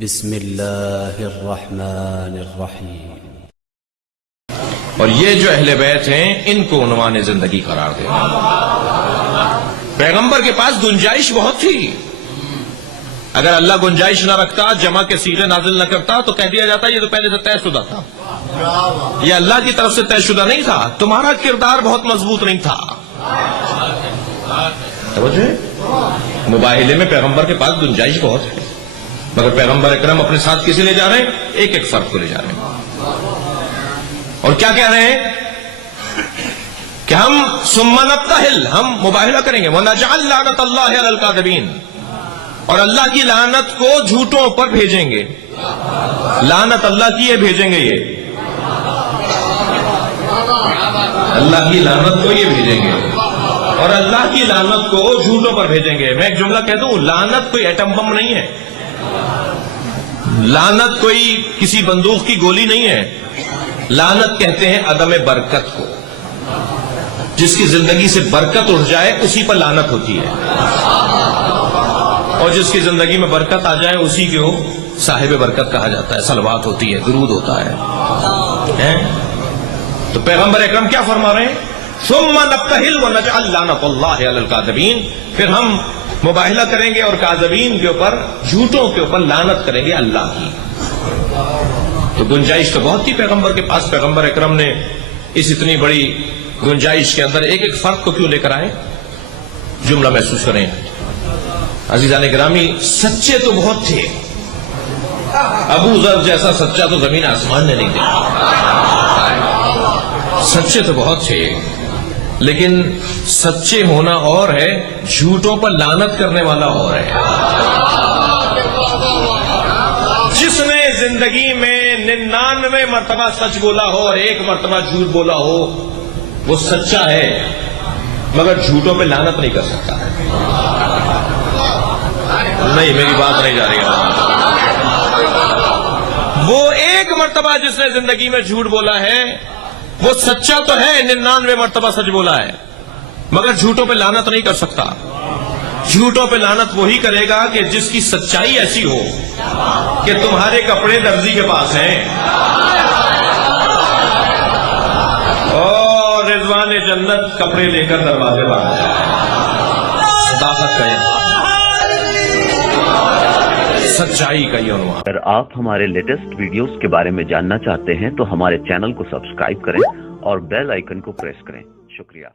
بسم اللہ الرحمن الرحیم۔ اور یہ جو اہل بیت ہیں ان کو عنوان زندگی قرار دینا۔ پیغمبر کے پاس گنجائش بہت تھی، اگر اللہ گنجائش نہ رکھتا، جمع کے صیغے نازل نہ کرتا تو کہہ دیا جاتا یہ تو پہلے سے طے شدہ تھا، یہ اللہ کی طرف سے طے شدہ نہیں تھا، تمہارا کردار بہت مضبوط نہیں تھا۔ مباہلے میں پیغمبر کے پاس گنجائش بہت ہے، مگر پیغمبر اکرم اپنے ساتھ کسے لے جا رہے ہیں؟ ایک ایک فرد کو لے جا رہے ہیں، اور کیا کہہ رہے ہیں کہ ہم ثم نبتہل، ہم مباہلہ کریں گے، وَنَجْعَلْ لَعْنَةَ اللَّهِ عَلَى الْكَاذِبِينَ، اور اللہ کی لعنت کو جھوٹوں پر بھیجیں گے۔ لعنت اللہ کی ہے، بھیجیں گے یہ اللہ کی لعنت کو یہ بھیجیں گے، اور اللہ کی لعنت کو جھوٹوں پر بھیجیں گے۔ میں ایک جملہ کہہ دوں، لعنت کوئی ایٹم بم نہیں ہے، لعنت کوئی کسی بندوق کی گولی نہیں ہے، لعنت کہتے ہیں عدم برکت کو، جس کی زندگی سے برکت اٹھ جائے اسی پر لعنت ہوتی ہے، اور جس کی زندگی میں برکت آ جائے اسی کو صاحب برکت کہا جاتا ہے، صلوات ہوتی ہے، درود ہوتا ہے۔ تو پیغمبر اکرم کیا فرما رہے ہیں؟ ثم نبتہل ونجعل لعنۃ اللہ علی الکاذبین، پھر ہم مباہلہ کریں گے اور کاذبین کے اوپر، جھوٹوں کے اوپر لعنت کریں گے اللہ کی۔ تو گنجائش تو بہت تھی پیغمبر کے پاس، پیغمبر اکرم نے اس اتنی بڑی گنجائش کے اندر ایک ایک فرد کو کیوں لے کر آئے؟ جملہ محسوس کریں عزیزان گرامی، سچے تو بہت تھے، ابو ذر جیسا سچا تو زمین آسمان نے نہیں دیکھا، سچے تو بہت تھے، لیکن سچے ہونا اور ہے، جھوٹوں پر لعنت کرنے والا اور ہے۔ جس نے زندگی میں 99 مرتبہ سچ بولا ہو اور 1 مرتبہ جھوٹ بولا ہو وہ سچا ہے، مگر جھوٹوں پہ لعنت نہیں کر سکتا ہے۔ نہیں، میری بات نہیں جا رہی ہے۔ وہ 1 مرتبہ جس نے زندگی میں جھوٹ بولا ہے وہ سچا تو ہے، 99 مرتبہ سچ بولا ہے، مگر جھوٹوں پہ لعنت نہیں کر سکتا۔ جھوٹوں پہ لعنت وہی کرے گا کہ جس کی سچائی ایسی ہو کہ تمہارے کپڑے درزی کے پاس ہیں اور رضوان جنت کپڑے لے کر دروازے پر آ جائے۔ صداقت کا یہ سچائی کا یہ عنوان۔ اگر آپ ہمارے لیٹسٹ ویڈیوز کے بارے میں جاننا چاہتے ہیں تو ہمارے چینل کو سبسکرائب کریں اور بیل آئیکن کو پریس کریں۔ شکریہ۔